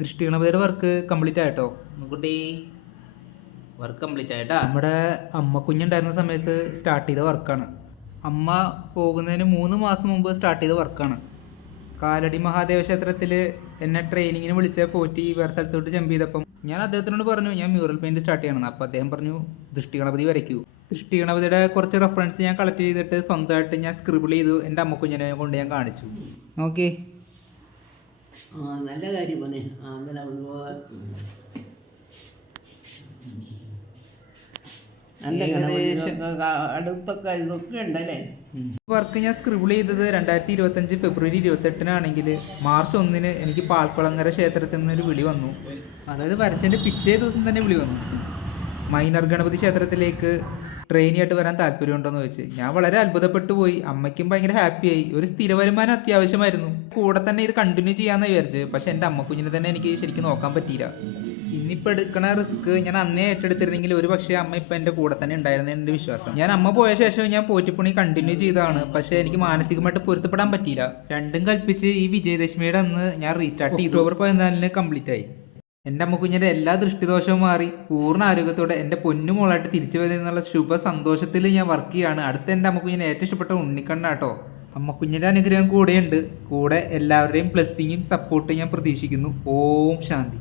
ദൃഷ്ടിഗണപതിയുടെ work complete ആയിട്ടോ കുട്ടി? Work complete ആയിട്ടാ? നമ്മുടെ അമ്മ കുഞ്ഞുണ്ടായിരുന്ന സമയത്ത് സ്റ്റാർട്ട് ചെയ്ത വർക്കാണ്. അമ്മ പോകുന്നതിന് 3 മാസം മുമ്പ് സ്റ്റാർട്ട് ചെയ്ത വർക്കാണ്. കാലടി മഹാദേവ ക്ഷേത്രത്തിൽ എന്നെ ട്രെയിനിങ്ങിന് വിളിച്ച പോറ്റി വേറെ സ്ഥലത്തോട്ട് ജമ്പ് ചെയ്തപ്പം ഞാൻ അദ്ദേഹത്തിനോട് പറഞ്ഞു ഞാൻ മ്യൂറൽ പെയിൻറ് സ്റ്റാർട്ട് ചെയ്യണമെന്ന്. അപ്പോൾ അദ്ദേഹം പറഞ്ഞു ദൃഷ്ടിഗണപതി വരയ്ക്കൂ. ദൃഷ്ടിഗണപതിയുടെ കുറച്ച് റെഫറൻസ് ഞാൻ കളക്ട് ചെയ്തിട്ട് സ്വന്തമായിട്ട് ഞാൻ സ്ക്രിബിൾ ചെയ്തു എൻ്റെ അമ്മക്കുഞ്ഞിനെ കൊണ്ട് ഞാൻ കാണിച്ചു. ഓക്കെ, നല്ല കാര്യം മോനെ. അങ്ങനെ അടുത്തൊക്കെ ഇതൊക്കെ ഉണ്ടല്ലേ. വർക്ക് ഞാൻ സ്ക്രിബിൾ ചെയ്തത് 2025 ഫെബ്രുവരി 28-നാണെങ്കിൽ മാർച്ച് 1 എനിക്ക് പാൽക്കുളങ്ങര ക്ഷേത്രത്തിൽ നിന്നൊരു വിളി വന്നു. അതായത് വരച്ചതിൻ്റെ പിറ്റേ ദിവസം തന്നെ വിളി വന്നു. മൈനർ ഗണപതി ക്ഷേത്രത്തിലേക്ക് ട്രെയിനിയായിട്ട് വരാൻ താല്പര്യമുണ്ടോയെന്ന് ചോദിച്ച് ഞാൻ വളരെ അത്ഭുതപ്പെട്ടു പോയി. അമ്മയ്ക്കും ഭയങ്കര ഹാപ്പിയായി. ഒരു സ്ഥിര വരുമാനം അത്യാവശ്യമായിരുന്നു. കൂടെ തന്നെ ഇത് കണ്ടിന്യൂ ചെയ്യാമെന്ന് വിചാരിച്ച്. പക്ഷെ എൻ്റെ അമ്മക്കുഞ്ഞിനെ തന്നെ എനിക്ക് ശരിക്കും നോക്കാൻ പറ്റിയില്ല. ഇന്നിപ്പോൾ എടുക്കണ റിസ്ക് ഞാൻ അന്നേ ഏറ്റെടുത്തിരുന്നെങ്കിൽ ഒരു പക്ഷേ അമ്മ ഇപ്പം എൻ്റെ കൂടെ തന്നെ ഉണ്ടായിരുന്ന എൻ്റെ വിശ്വാസം. ഞാൻ അമ്മ പോയ ശേഷം ഞാൻ പോറ്റിപ്പണി കണ്ടിന്യൂ ചെയ്തതാണ്. പക്ഷേ എനിക്ക് മാനസികമായിട്ട് പൊരുത്തപ്പെടാൻ പറ്റിയില്ല. രണ്ടും കൽപ്പിച്ച് ഈ വിജയദശമിയുടെ അന്ന് ഞാൻ റീസ്റ്റാർട്ട് ചെയ്തു. ഒക്ടോബർ 14 കംപ്ലീറ്റ് ആയി. എൻ്റെ അമ്മക്കുഞ്ഞിൻ്റെ എല്ലാ ദൃഷ്ടിദോഷവും മാറി പൂർണ്ണ ആരോഗ്യത്തോടെ എൻ്റെ പൊന്നുമോളായിട്ട് തിരിച്ചു വരുന്നുള്ള ശുഭ സന്തോഷത്തിൽ ഞാൻ വർക്ക് ചെയ്യുകയാണ്. അടുത്ത എൻ്റെ അമ്മക്കുഞ്ഞിനെ ഏറ്റവും ഇഷ്ടപ്പെട്ട ഉണ്ണിക്കണ്ണാട്ടോ. അമ്മക്കുഞ്ഞിൻ്റെ അനുഗ്രഹം കൂടെയുണ്ട്. കൂടെ എല്ലാവരുടെയും ബ്ലെസ്സിങ്ങും സപ്പോർട്ടും ഞാൻ പ്രതീക്ഷിക്കുന്നു. ഓം ശാന്തി.